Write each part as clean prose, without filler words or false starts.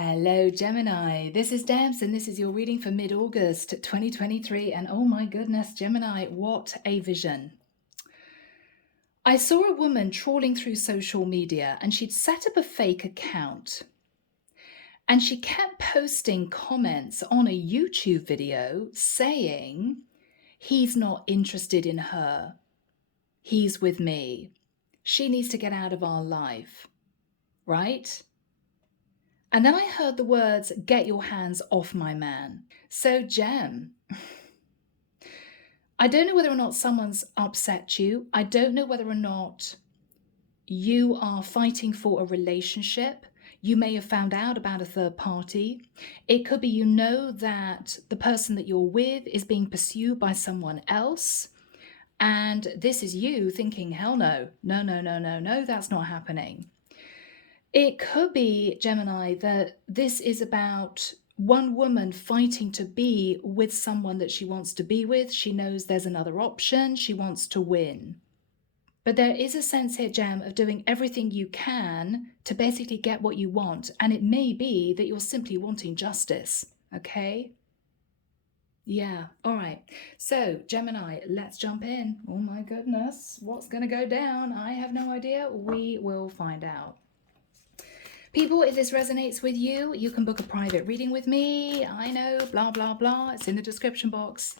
Hello, Gemini. This is Debs, and this is your reading for mid-August 2023. And oh my goodness, Gemini, what a vision. I saw a woman trawling through social media, and she'd set up a fake account. And she kept posting comments on a YouTube video saying, "He's not interested in her. He's with me. She needs to get out of our life." Right? And then I heard the words, "Get your hands off my man." So, Gem, I don't know whether or not someone's upset you. I don't know whether or not you are fighting for a relationship. You may have found out about a third party. It could be you know that the person that you're with is being pursued by someone else. And this is you thinking, hell no, no, that's not happening. It could be, Gemini, that this is about one woman fighting to be with someone that she wants to be with. She knows there's another option. She wants to win. But there is a sense here, Gem, of doing everything you can to basically get what you want. And it may be that you're simply wanting justice, okay? Yeah, all right. So, Gemini, let's jump in. Oh my goodness, what's going to go down? I have no idea. We will find out. People, if this resonates with you, you can book a private reading with me. I know, blah, blah, blah. It's in the description box.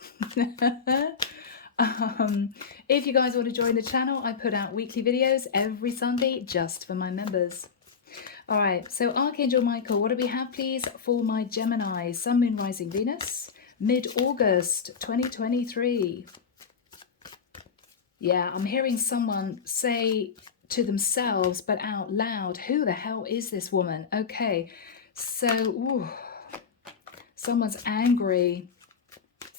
If you guys want to join the channel, I put out weekly videos every Sunday just for my members. All right, so Archangel Michael, what do we have, please, for my Gemini, Sun, Moon, Rising, Venus, mid-August 2023? Yeah, I'm hearing someone say to themselves, but out loud, who the hell is this woman? Okay, so someone's angry.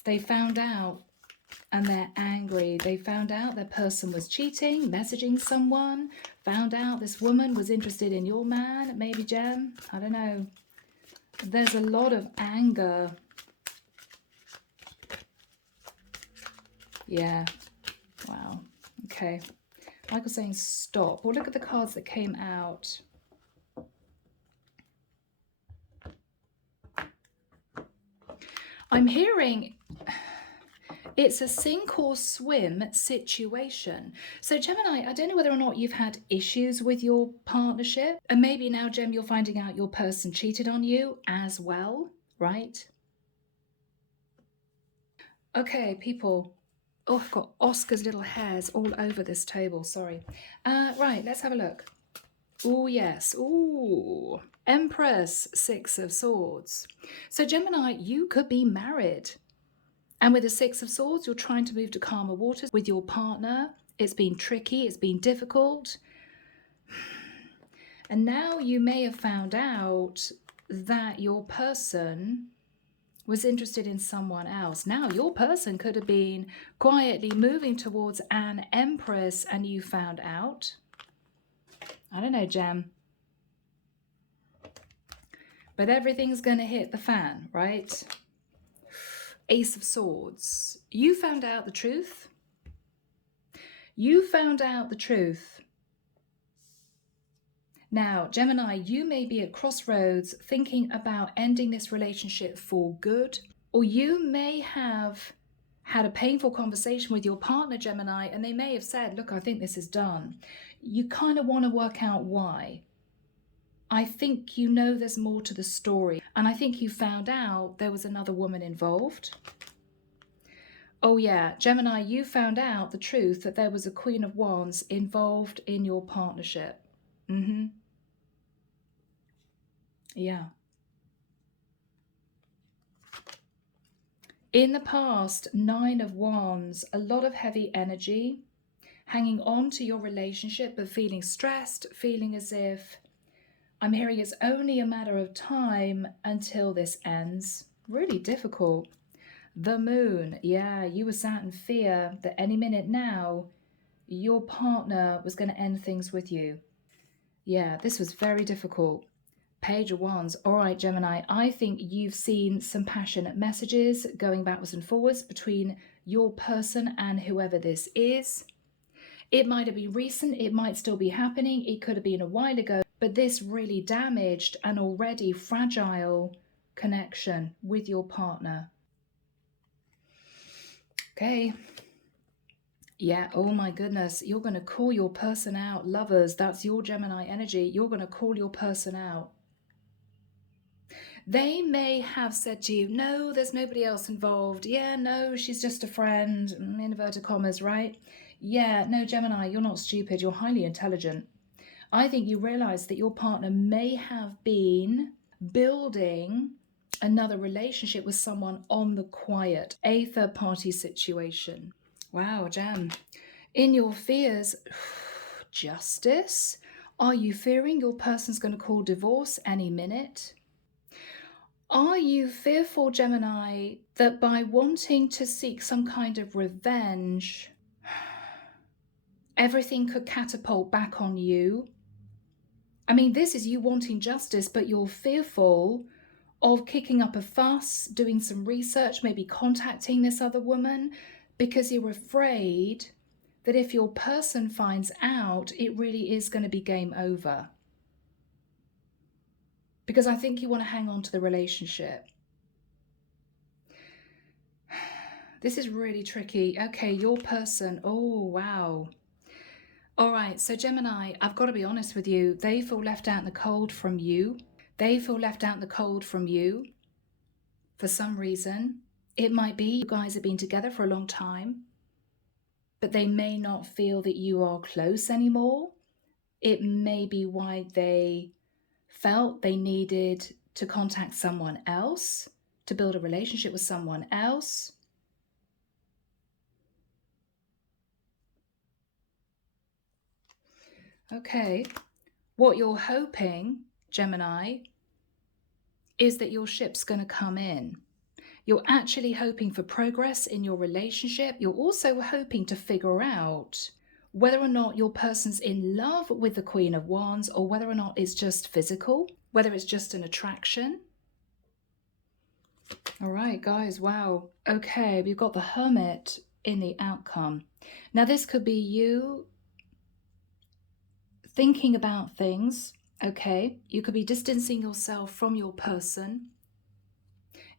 They found out and they're angry. They found out their person was cheating, messaging someone, found out this woman was interested in your man, maybe Gem, I don't know. There's a lot of anger. Yeah, wow, okay. Michael's saying stop. Well, look at the cards that came out. I'm hearing it's a sink or swim situation. So Gemini, I don't know whether or not you've had issues with your partnership. And maybe now, Gem, you're finding out your person cheated on you as well, right? Okay, people. Oh, I've got Oscar's little hairs all over this table. Sorry. Right, let's have a look. Oh, yes. Ooh. Empress, Six of Swords. So Gemini, you could be married. And with the Six of Swords, you're trying to move to calmer waters with your partner. It's been tricky. It's been difficult. And now you may have found out that your person was interested in someone else. Now your person could have been quietly moving towards an Empress and you found out. I don't know, Gem. But everything's going to hit the fan, right? Ace of Swords. You found out the truth. You found out the truth. Now, Gemini, you may be at crossroads thinking about ending this relationship for good, or you may have had a painful conversation with your partner, Gemini, and they may have said, look, I think this is done. You kind of want to work out why. I think you know there's more to the story, and I think you found out there was another woman involved. Oh yeah, Gemini, you found out the truth that there was a Queen of Wands involved in your partnership. Yeah. In the past, Nine of Wands, a lot of heavy energy, hanging on to your relationship, but feeling stressed, feeling as if I'm hearing it's only a matter of time until this ends. Really difficult. The Moon, yeah, you were sat in fear that any minute now, your partner was going to end things with you. Yeah, this was very difficult. Page of Wands. All right, Gemini, I think you've seen some passionate messages going backwards and forwards between your person and whoever this is. It might have been recent. It might still be happening. It could have been a while ago. but this really damaged an already fragile connection with your partner. Okay. Yeah, oh my goodness, you're going to call your person out. Lovers, that's your Gemini energy. You're going to call your person out. They may have said to you, no, there's nobody else involved. Yeah, no, she's just a friend, in inverted commas, right? Yeah, no, Gemini, you're not stupid. You're highly intelligent. I think you realize that your partner may have been building another relationship with someone on the quiet, a third party situation. Wow, Gem. In your fears, justice? Are you fearing your person's going to call divorce any minute? Are you fearful, Gemini, that by wanting to seek some kind of revenge, everything could catapult back on you? I mean, this is you wanting justice, but you're fearful of kicking up a fuss, doing some research, maybe contacting this other woman, because you're afraid that if your person finds out, it really is going to be game over. Because I think you want to hang on to the relationship. This is really tricky. Okay, your person, oh, wow. All right, so Gemini, I've got to be honest with you. They feel left out in the cold from you. They feel left out in the cold from you for some reason. It might be you guys have been together for a long time, but they may not feel that you are close anymore. It may be why they felt they needed to contact someone else, to build a relationship with someone else. Okay, what you're hoping, Gemini, is that your ship's going to come in. You're actually hoping for progress in your relationship. You're also hoping to figure out whether or not your person's in love with the Queen of Wands, or whether or not it's just physical, whether it's just an attraction. All right, guys, wow. Okay, we've got the Hermit in the outcome. Now, this could be you thinking about things, okay? You could be distancing yourself from your person.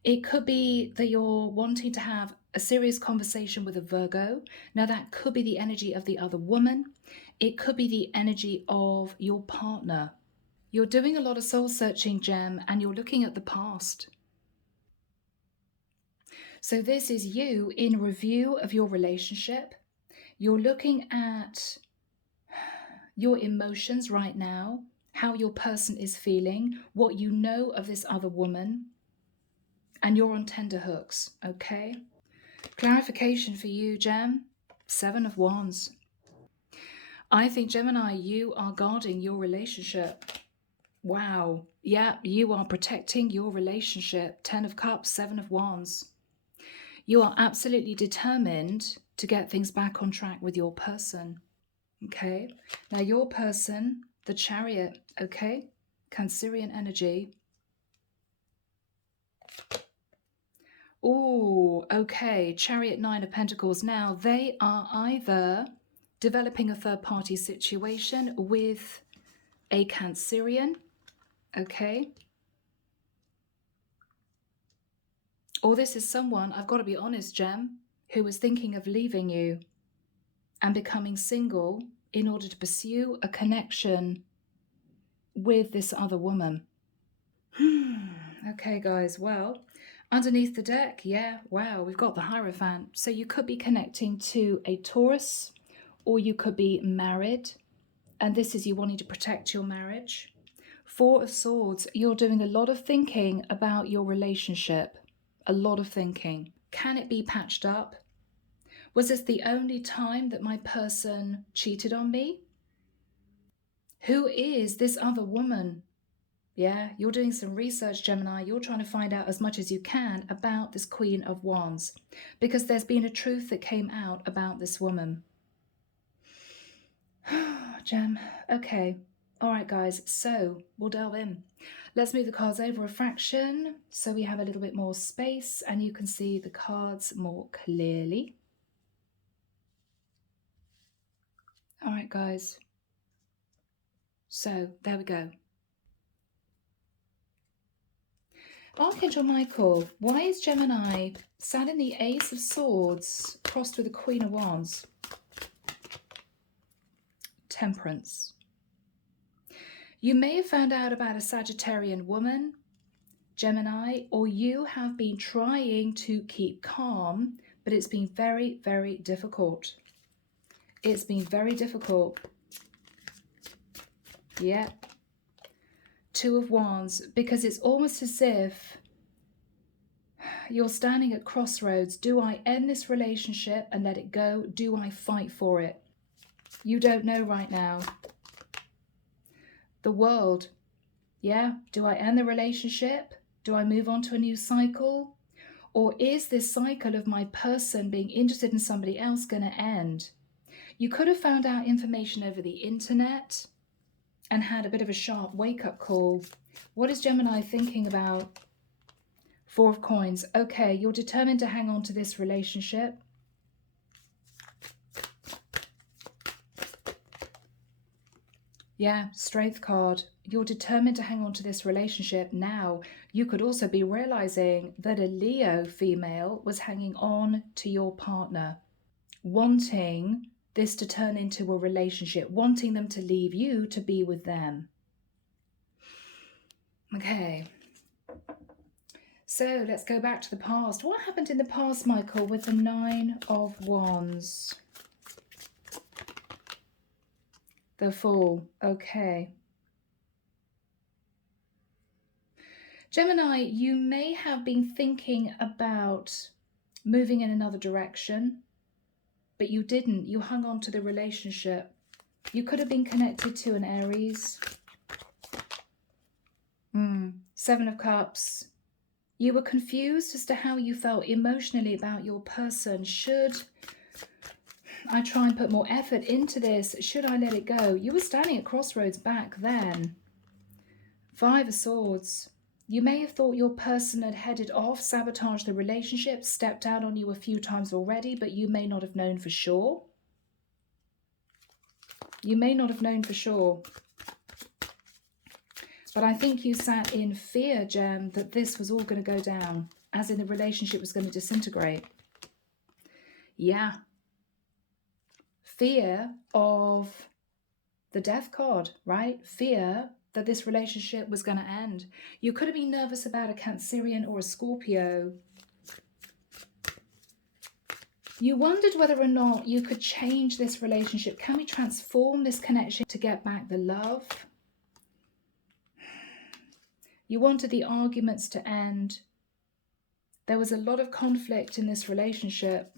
It could be that you're wanting to have a serious conversation with a Virgo. Now, that could be the energy of the other woman. It could be the energy of your partner. You're doing a lot of soul searching, Gem, and you're looking at the past. So this is you in review of your relationship. You're looking at your emotions right now, how your person is feeling, what you know of this other woman, and you're on tender hooks, okay? Clarification for you, Gem, 7 of Wands. I think, Gemini, you are guarding your relationship. Wow. Yeah, you are protecting your relationship. 10 of Cups, 7 of Wands. You are absolutely determined to get things back on track with your person. Okay. Now your person, the Chariot, okay? Cancerian energy. Oh, okay. Chariot, 9 of Pentacles. Now they are either developing a third-party situation with a Cancerian, okay? Or this is someone, I've got to be honest, Gem, who is thinking of leaving you and becoming single in order to pursue a connection with this other woman. Okay, guys, well, underneath the deck, yeah, wow, we've got the Hierophant. So you could be connecting to a Taurus, or you could be married, and this is you wanting to protect your marriage. 4 of Swords, you're doing a lot of thinking about your relationship. A lot of thinking. Can it be patched up? Was this the only time that my person cheated on me? Who is this other woman? Yeah, you're doing some research, Gemini. You're trying to find out as much as you can about this Queen of Wands, because there's been a truth that came out about this woman. Gem, okay. All right, guys, so we'll delve in. Let's move the cards over a fraction so we have a little bit more space and you can see the cards more clearly. All right, guys. So there we go. Archangel Michael, why is Gemini sat in the Ace of Swords crossed with the Queen of Wands? Temperance. You may have found out about a Sagittarian woman, Gemini, or you have been trying to keep calm, but it's been very, very difficult. It's been very difficult. Yeah. Two of Wands, because it's almost as if you're standing at crossroads. Do I end this relationship and let it go? Do I fight for it? You don't know right now. The World. Yeah. Do I end the relationship? Do I move on to a new cycle? Or is this cycle of my person being interested in somebody else going to end? You could have found out information over the internet and had a bit of a sharp wake-up call. What is Gemini thinking about? Four of Coins. Okay, you're determined to hang on to this relationship. Yeah, Strength card. You're determined to hang on to this relationship. Now, you could also be realizing that a Leo female was hanging on to your partner, wanting this to turn into a relationship, wanting them to leave you to be with them. Okay. So let's go back to the past. What happened in the past, Michael, with the Nine of Wands? The Fool. Okay. Gemini, you may have been thinking about moving in another direction, but you didn't. You hung on to the relationship. You could have been connected to an Aries. Seven of Cups. You were confused as to how you felt emotionally about your person. Should I try and put more effort into this? Should I let it go? You were standing at crossroads back then. Five of Swords. You may have thought your person had headed off, sabotaged the relationship, stepped out on you a few times already, but you may not have known for sure. You may not have known for sure. But I think you sat in fear, Gem, that this was all going to go down, as in the relationship was going to disintegrate. Yeah. Fear of the Death card, right? Fear that this relationship was going to end. You could have been nervous about a Cancerian or a Scorpio. You wondered whether or not you could change this relationship. Can we transform this connection to get back the love? You wanted the arguments to end. There was a lot of conflict in this relationship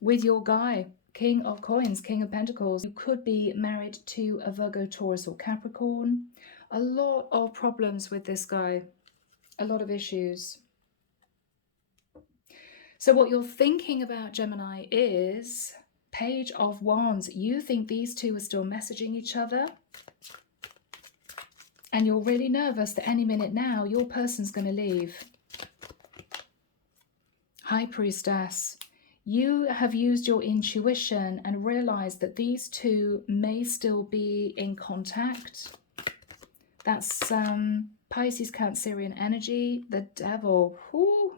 with your guy. King of Coins, King of Pentacles. You could be married to a Virgo, Taurus or Capricorn. A lot of problems with this guy. A lot of issues. So what you're thinking about, Gemini, is Page of Wands. You think these two are still messaging each other. And you're really nervous that any minute now your person's going to leave. High Priestess. You have used your intuition and realized that these two may still be in contact. That's Pisces, Cancerian energy. The Devil. Whew.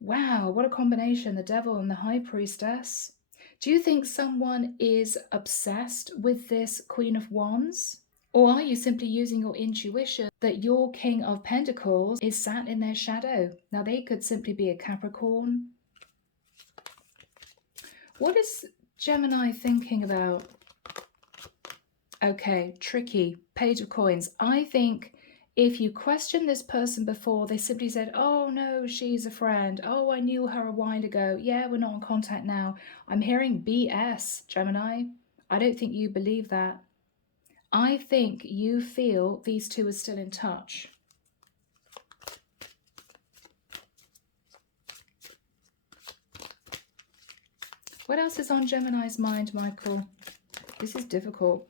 Wow, what a combination. The Devil and the High Priestess. Do you think someone is obsessed with this Queen of Wands? Or are you simply using your intuition that your King of Pentacles is sat in their shadow? Now, they could simply be a Capricorn. What is Gemini thinking about? Okay, tricky. Page of Coins. I think if you question this person before, they simply said, oh no, she's a friend. Oh, I knew her a while ago. Yeah, we're not in contact now. I'm hearing BS, Gemini. I don't think you believe that. I think you feel these two are still in touch. What else is on Gemini's mind, Michael? This is difficult.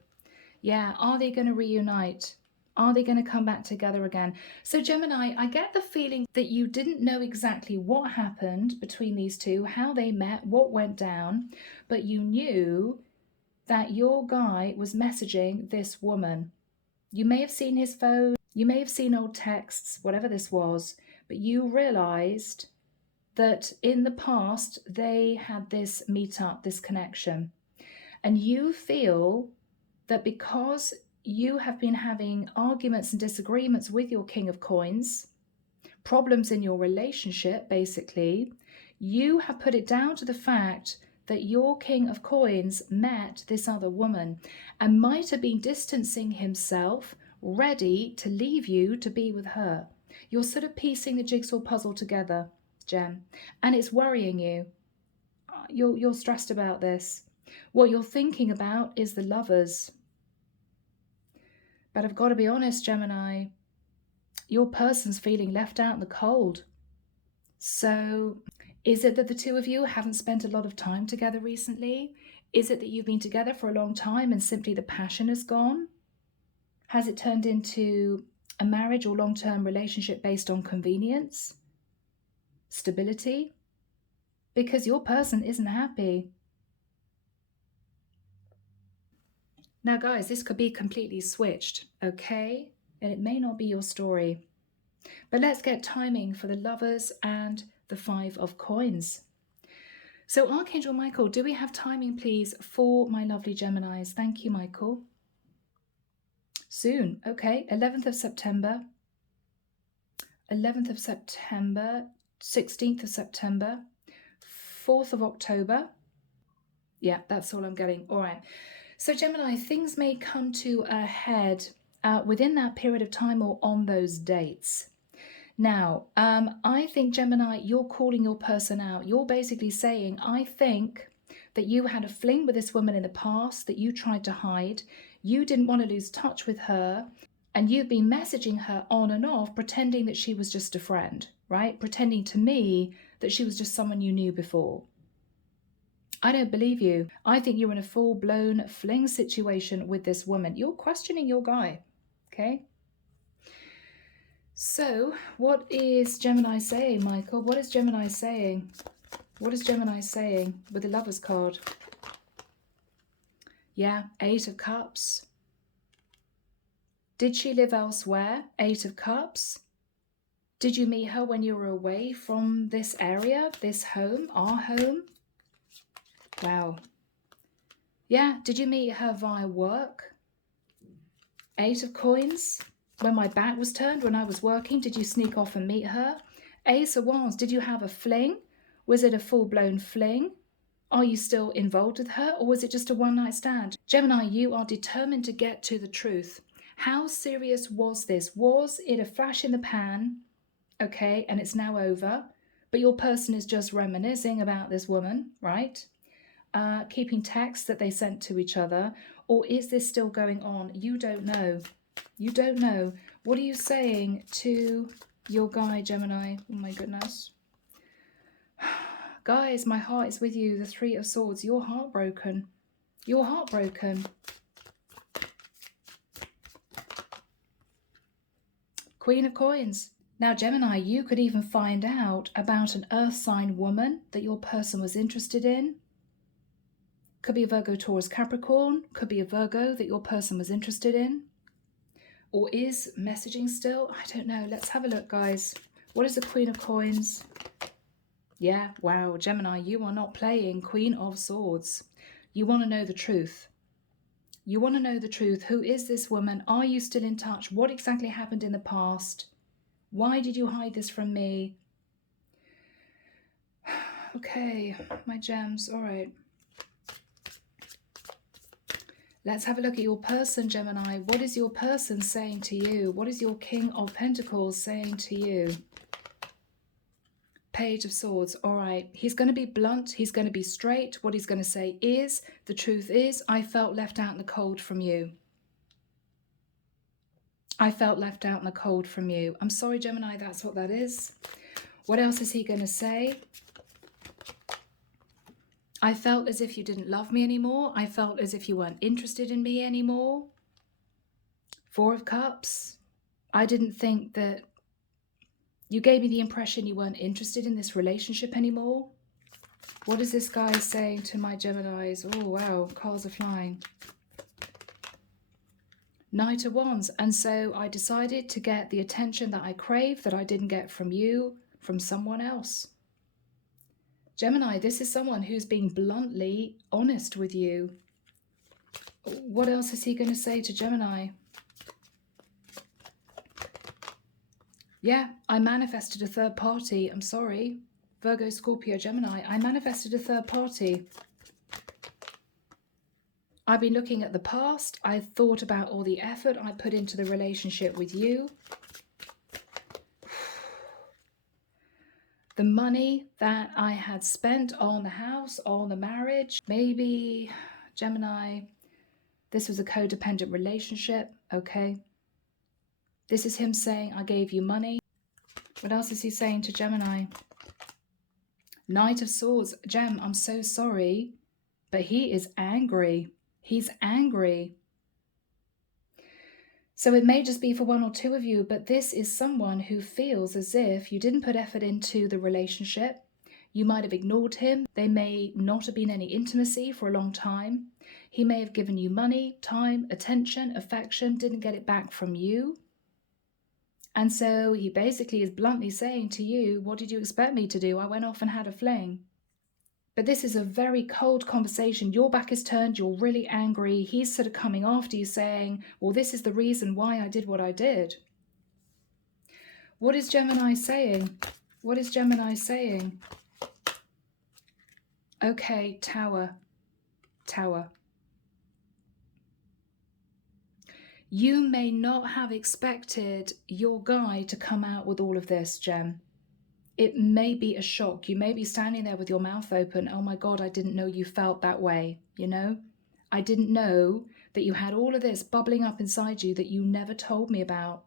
Yeah, are they going to reunite? Are they going to come back together again? So Gemini, I get the feeling that you didn't know exactly what happened between these two, how they met, what went down, but you knew that your guy was messaging this woman. You may have seen his phone, you may have seen old texts, whatever this was, but you realized that in the past they had this meetup, this connection. And you feel that because you have been having arguments and disagreements with your King of Coins, problems in your relationship, basically, you have put it down to the fact that your King of Coins met this other woman and might have been distancing himself, ready to leave you to be with her. You're sort of piecing the jigsaw puzzle together, Gem, and it's worrying you. You're stressed about this. What you're thinking about is the Lovers. But I've got to be honest, Gemini, your person's feeling left out in the cold. So is it that the two of you haven't spent a lot of time together recently? Is it that you've been together for a long time and simply the passion is gone? Has it turned into a marriage or long-term relationship based on convenience? Stability? Because your person isn't happy. Now, guys, this could be completely switched, okay? And it may not be your story. But let's get timing for the Lovers and the Five of Coins. So, Archangel Michael, do we have timing, please, for my lovely Geminis? Thank you, Michael. Soon, okay. 11th of September, 11th of September, 16th of September, 4th of October. Yeah, that's all I'm getting. All right. So, Gemini, things may come to a head within that period of time or on those dates. Now, I think, Gemini, you're calling your person out. You're basically saying, I think that you had a fling with this woman in the past that you tried to hide. You didn't want to lose touch with her, and you've been messaging her on and off, pretending that she was just a friend, right? Pretending to me that she was just someone you knew before. I don't believe you. I think you're in a full-blown fling situation with this woman. You're questioning your guy, okay? So what is Gemini saying, Michael? What is Gemini saying? What is Gemini saying with the Lovers card? Yeah, 8 of Cups. Did she live elsewhere? 8 of Cups. Did you meet her when you were away from this area, this home, our home? Wow. Yeah, did you meet her via work? 8 of Coins. When my back was turned, when I was working, did you sneak off and meet her? Ace of Wands, did you have a fling? Was it a full-blown fling? Are you still involved with her, or was it just a one-night stand? Gemini, you are determined to get to the truth. How serious was this? Was it a flash in the pan? Okay, and it's now over, but your person is just reminiscing about this woman, right? Keeping texts that they sent to each other, or is this still going on? You don't know. You don't know. What are you saying to your guy, Gemini? Oh my goodness. Guys, my heart is with you. The 3 of Swords. You're heartbroken. You're heartbroken. Queen of Coins. Now, Gemini, you could even find out about an earth sign woman that your person was interested in. Could be a Virgo, Taurus, Capricorn. Could be a Virgo that your person was interested in. Or is messaging still? I don't know. Let's have a look, guys. What is the Queen of Coins? Yeah, wow, Gemini, you are not playing. Queen of Swords. You want to know the truth. You want to know the truth. Who is this woman? Are you still in touch? What exactly happened in the past? Why did you hide this from me? Okay, my gems. All right. Let's have a look at your person, Gemini. What is your person saying to you? What is your King of Pentacles saying to you? Page of Swords. All right. He's going to be blunt. He's going to be straight. What he's going to say is, the truth is, I felt left out in the cold from you. I felt left out in the cold from you. I'm sorry, Gemini, that's what that is. What else is he going to say? I felt as if you didn't love me anymore. I felt as if you weren't interested in me anymore. 4 of Cups. I didn't think that you gave me the impression you weren't interested in this relationship anymore. What is this guy saying to my Geminis? Oh, wow, cards are flying. Knight of Wands. And so I decided to get the attention that I crave, that I didn't get from you, from someone else. Gemini, this is someone who's being bluntly honest with you. What else is he going to say to Gemini? Yeah, I manifested a third party. I'm sorry. Virgo, Scorpio, Gemini. I manifested a third party. I've been looking at the past. I thought about all the effort I put into the relationship with you. The money that I had spent on the house, on the marriage. Maybe, Gemini, this was a codependent relationship. Okay. This is him saying, I gave you money. What else is he saying to Gemini? Knight of Swords. Gem, I'm so sorry, but he is angry. He's angry. So it may just be for one or two of you, but this is someone who feels as if you didn't put effort into the relationship. You might have ignored him. There may not have been any intimacy for a long time. He may have given you money, time, attention, affection, didn't get it back from you. And so he basically is bluntly saying to you, what did you expect me to do? I went off and had a fling. But this is a very cold conversation. Your back is turned. You're really angry. He's sort of coming after you saying, well, this is the reason why I did what I did. What is Gemini saying? What is Gemini saying? Okay, Tower. Tower. You may not have expected your guy to come out with all of this, Gem. It may be a shock. You may be standing there with your mouth open. Oh my God, I didn't know you felt that way, you know? I didn't know that you had all of this bubbling up inside you that you never told me about.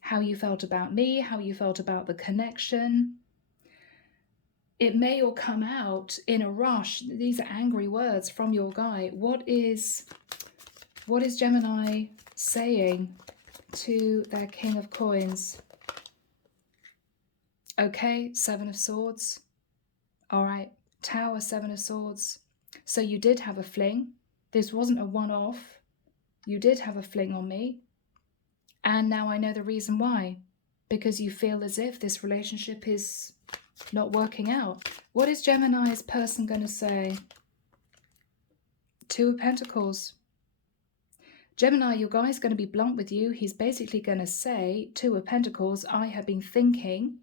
How you felt about me, how you felt about the connection. It may all come out in a rush. These are angry words from your guy. What is Gemini saying to their King of Coins? Okay, Seven of Swords. All right, Tower, Seven of Swords. So you did have a fling. This wasn't a one-off. You did have a fling on me. And now I know the reason why. Because you feel as if this relationship is not working out. What is Gemini's person going to say? Two of Pentacles. Gemini, your guy's going to be blunt with you. He's basically going to say, Two of Pentacles, I have been thinking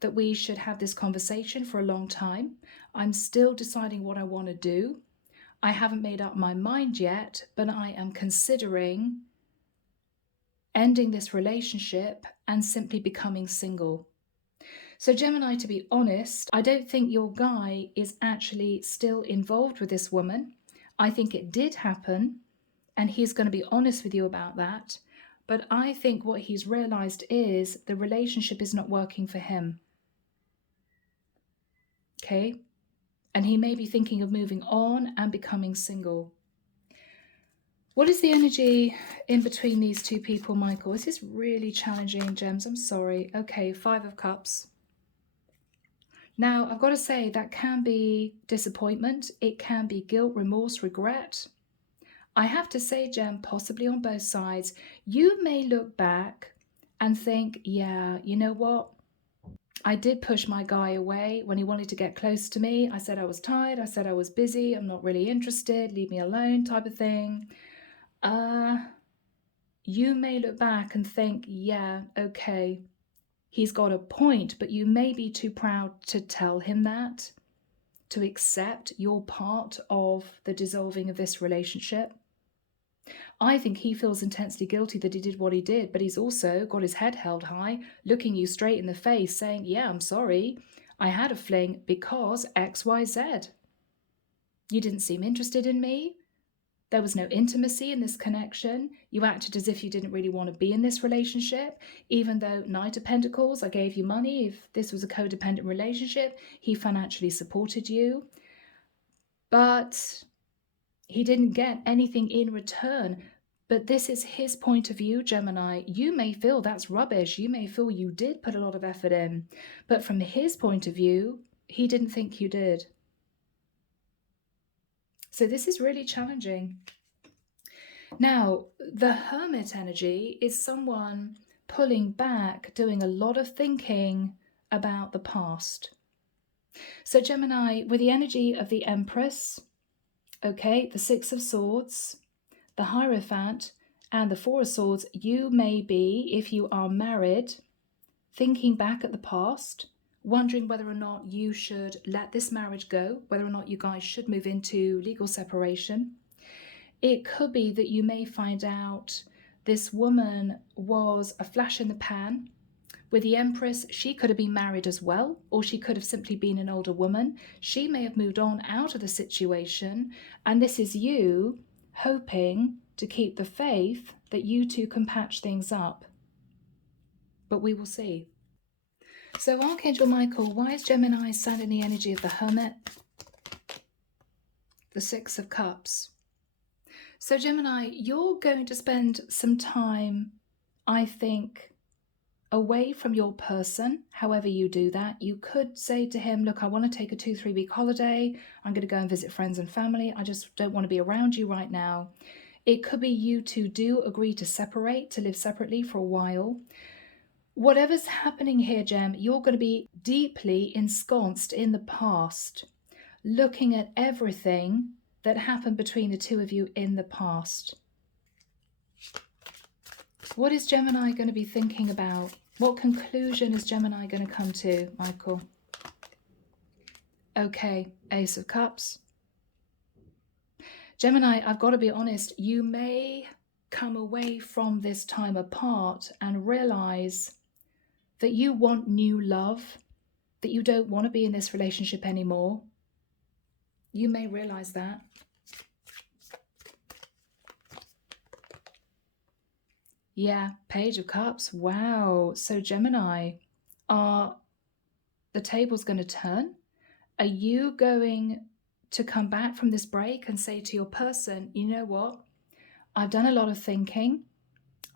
that we should have this conversation for a long time. I'm still deciding what I want to do. I haven't made up my mind yet, but I am considering ending this relationship and simply becoming single. So Gemini, to be honest, I don't think your guy is actually still involved with this woman. I think it did happen, and he's going to be honest with you about that. But I think what he's realized is the relationship is not working for him. Okay? And he may be thinking of moving on and becoming single. What is the energy in between these two people, Michael? This is really challenging, Gems. I'm sorry. Okay, Five of Cups. Now, I've got to say that can be disappointment. It can be guilt, remorse, regret. I have to say, Gem, possibly on both sides, you may look back and think, yeah, you know what? I did push my guy away when he wanted to get close to me. I said I was tired. I said I was busy. I'm not really interested. Leave me alone type of thing. You may look back and think, yeah, okay, he's got a point, but you may be too proud to tell him that, to accept your part of the dissolving of this relationship. I think he feels intensely guilty that he did what he did, but he's also got his head held high, looking you straight in the face, saying, yeah, I'm sorry, I had a fling because X, Y, Z. You didn't seem interested in me. There was no intimacy in this connection. You acted as if you didn't really want to be in this relationship, even though Knight of Pentacles, I gave you money. If this was a codependent relationship, he financially supported you. But he didn't get anything in return. But this is his point of view, Gemini. You may feel that's rubbish. You may feel you did put a lot of effort in. But from his point of view, he didn't think you did. So this is really challenging. Now, the Hermit energy is someone pulling back, doing a lot of thinking about the past. So Gemini, with the energy of the Empress, okay, the Six of Swords, the Hierophant, and the Four of Swords, you may be, if you are married, thinking back at the past, wondering whether or not you should let this marriage go, whether or not you guys should move into legal separation. It could be that you may find out this woman was a flash in the pan. With the Empress, she could have been married as well, or she could have simply been an older woman. She may have moved on out of the situation, and this is you hoping to keep the faith that you two can patch things up. But we will see. So Archangel Michael, why is Gemini standing the energy of the Hermit? The Six of Cups. So Gemini, you're going to spend some time, I think, away from your person, however you do that. You could say to him, look, I want to take a 2-3 week holiday. I'm going to go and visit friends and family. I just don't want to be around you right now. It could be you two do agree to separate, to live separately for a while. Whatever's happening here, Gem, you're going to be deeply ensconced in the past, looking at everything that happened between the two of you in the past. What is Gemini going to be thinking about? What conclusion is Gemini going to come to, Michael? Okay, Ace of Cups. Gemini, I've got to be honest, you may come away from this time apart and realize that you want new love, that you don't want to be in this relationship anymore. You may realize that. Yeah, Page of Cups. Wow. So Gemini, are the tables going to turn? Are you going to come back from this break and say to your person, you know what? I've done a lot of thinking.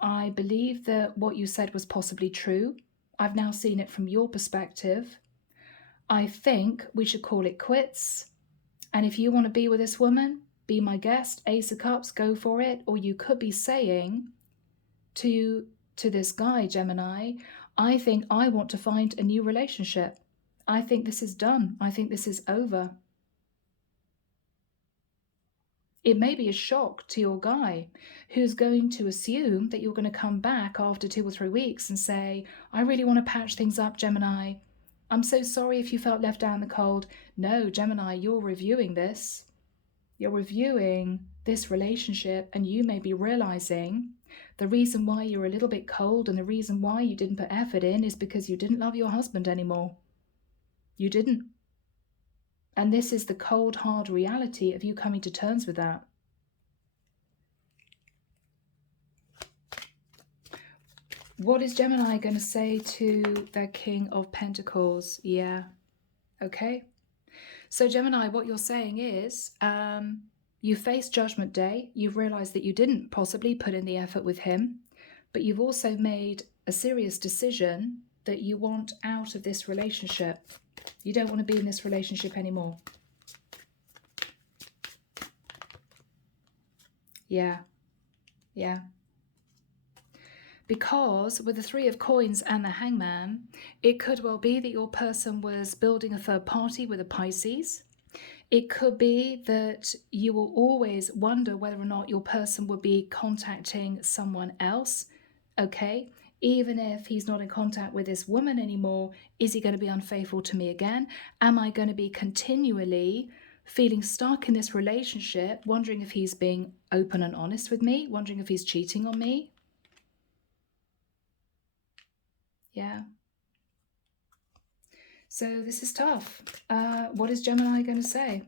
I believe that what you said was possibly true. I've now seen it from your perspective. I think we should call it quits. And if you want to be with this woman, be my guest, Ace of Cups, go for it. Or you could be saying to this guy, Gemini, I think I want to find a new relationship. I think this is done. I think this is over. It may be a shock to your guy who's going to assume that you're going to come back after 2 or 3 weeks and say, I really want to patch things up, Gemini. I'm so sorry if you felt left out in the cold. No, Gemini, you're reviewing this. You're reviewing this relationship, and you may be realizing the reason why you're a little bit cold and the reason why you didn't put effort in is because you didn't love your husband anymore. You didn't. And this is the cold, hard reality of you coming to terms with that. What is Gemini going to say to the King of Pentacles? Yeah. Okay. So Gemini, what you're saying is you face Judgment Day. You've realized that you didn't possibly put in the effort with him, but you've also made a serious decision that you want out of this relationship. You don't want to be in this relationship anymore. Yeah. Yeah. Because with the Three of Coins and the Hangman, it could well be that your person was building a third party with a Pisces. It could be that you will always wonder whether or not your person will be contacting someone else. Okay, even if he's not in contact with this woman anymore, is he going to be unfaithful to me again? Am I going to be continually feeling stuck in this relationship, wondering if he's being open and honest with me, wondering if he's cheating on me? Yeah. So this is tough. What is Gemini going to say?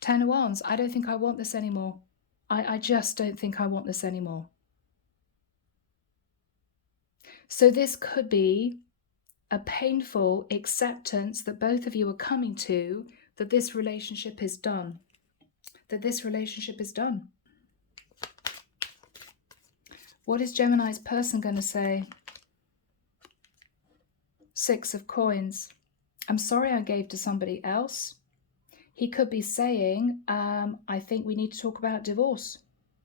10 of Wands. I don't think I want this anymore. I just don't think I want this anymore. So this could be a painful acceptance that both of you are coming to, that this relationship is done. That this relationship is done. What is Gemini's person going to say? 6 of Coins. I'm sorry I gave to somebody else. He could be saying, I think we need to talk about divorce,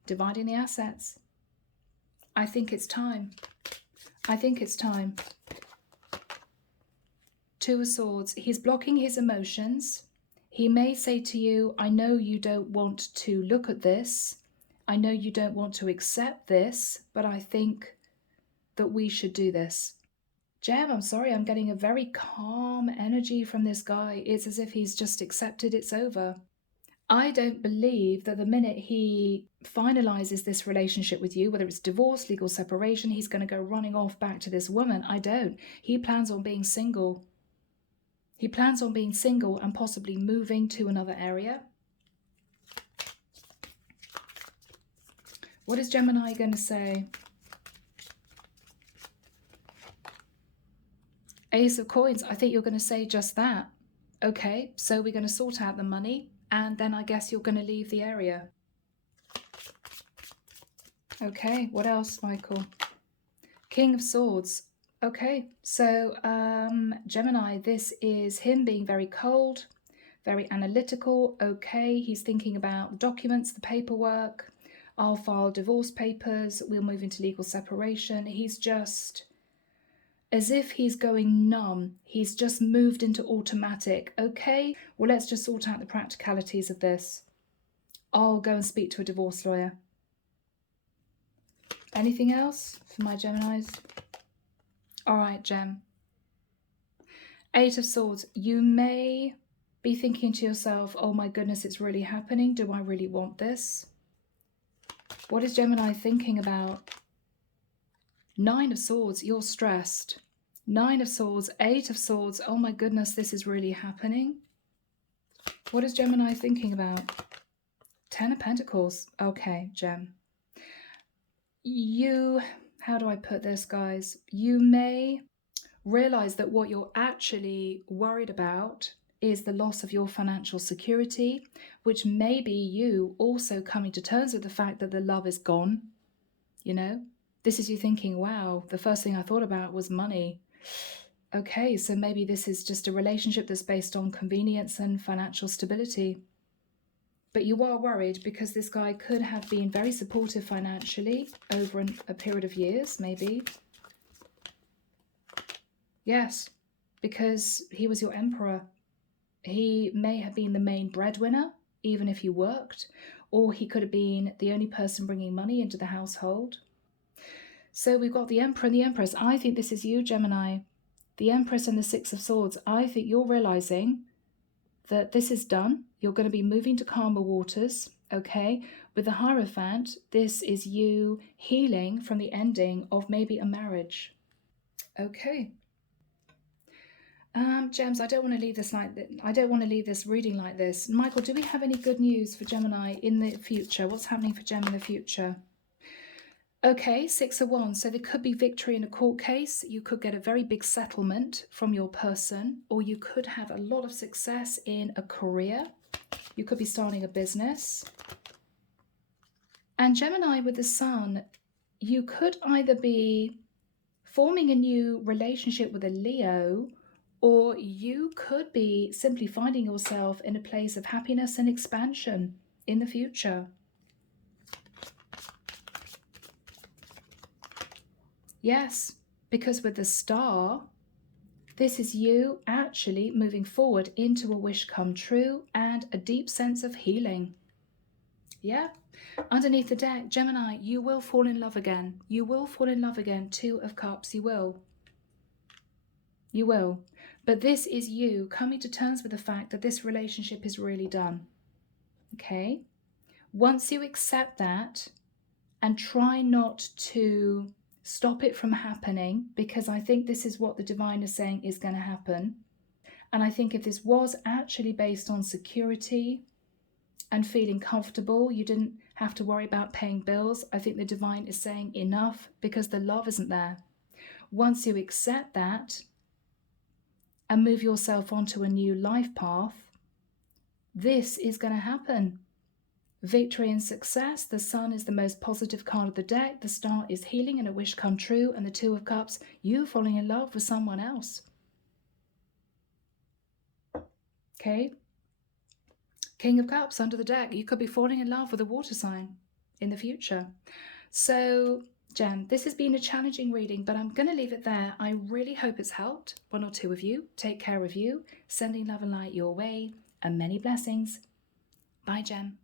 dividing the assets. I think it's time. I think it's time. Two of Swords. He's blocking his emotions. He may say to you, I know you don't want to look at this. I know you don't want to accept this, but I think that we should do this. Gem, I'm sorry, I'm getting a very calm energy from this guy. It's as if he's just accepted it's over. I don't believe that the minute he finalizes this relationship with you, whether it's divorce, legal separation, he's going to go running off back to this woman. I don't. He plans on being single. He plans on being single and possibly moving to another area. What is Gemini going to say? Ace of Coins. I think you're going to say just that. Okay, so we're going to sort out the money, and then I guess you're going to leave the area. Okay, what else, Michael? King of Swords. Okay, so Gemini, this is him being very cold, very analytical. Okay, he's thinking about documents, the paperwork. I'll file divorce papers. We'll move into legal separation. He's just as if he's going numb. He's just moved into automatic. Okay, well, let's just sort out the practicalities of this. I'll go and speak to a divorce lawyer. Anything else for my Geminis? All right, Gem. Eight of Swords. You may be thinking to yourself, oh my goodness, it's really happening. Do I really want this? What is Gemini thinking about? Nine of Swords. You're stressed. Nine of Swords. Eight of Swords. Oh my goodness, this is really happening. What is Gemini thinking about? Ten of Pentacles. Okay, Gem. How do I put this, guys? You may realize that what you're actually worried about is the loss of your financial security, which may be you also coming to terms with the fact that the love is gone. You know, this is you thinking, wow, the first thing I thought about was money. Okay, so maybe this is just a relationship that's based on convenience and financial stability. But you are worried because this guy could have been very supportive financially over a period of years, maybe. Yes, because he was your emperor. He may have been the main breadwinner, even if you worked, or he could have been the only person bringing money into the household. So we've got the Emperor and the Empress. I think this is you, Gemini. The Empress and the Six of Swords. I think you're realizing that this is done. You're going to be moving to calmer waters, okay? With the Hierophant, this is you healing from the ending of maybe a marriage. Okay. Gems, I don't want to leave this I don't want to leave this reading like this. Michael, do we have any good news for Gemini in the future? What's happening for Gem in the future? Okay, Six of Wands. So there could be victory in a court case. You could get a very big settlement from your person, or you could have a lot of success in a career. You could be starting a business. And Gemini with the Sun, you could either be forming a new relationship with a Leo, or you could be simply finding yourself in a place of happiness and expansion in the future. Yes, because with the Star, this is you actually moving forward into a wish come true and a deep sense of healing. Yeah. Underneath the deck, Gemini, you will fall in love again. You will fall in love again. Two of Cups, you will. You will. But this is you coming to terms with the fact that this relationship is really done. Okay? Once you accept that and try not to stop it from happening, because I think this is what the divine is saying is going to happen. And I think if this was actually based on security and feeling comfortable, you didn't have to worry about paying bills, I think the divine is saying enough, because the love isn't there. Once you accept that and move yourself onto a new life path, this is going to happen. Victory and success. The Sun is the most positive card of the deck. The Star is healing and a wish come true. And the Two of Cups, you falling in love with someone else. Okay. King of Cups under the deck. You could be falling in love with a water sign in the future. So, Gem, this has been a challenging reading, but I'm going to leave it there. I really hope it's helped one or two of you. Take care of you. Sending love and light your way, and many blessings. Bye, Gem.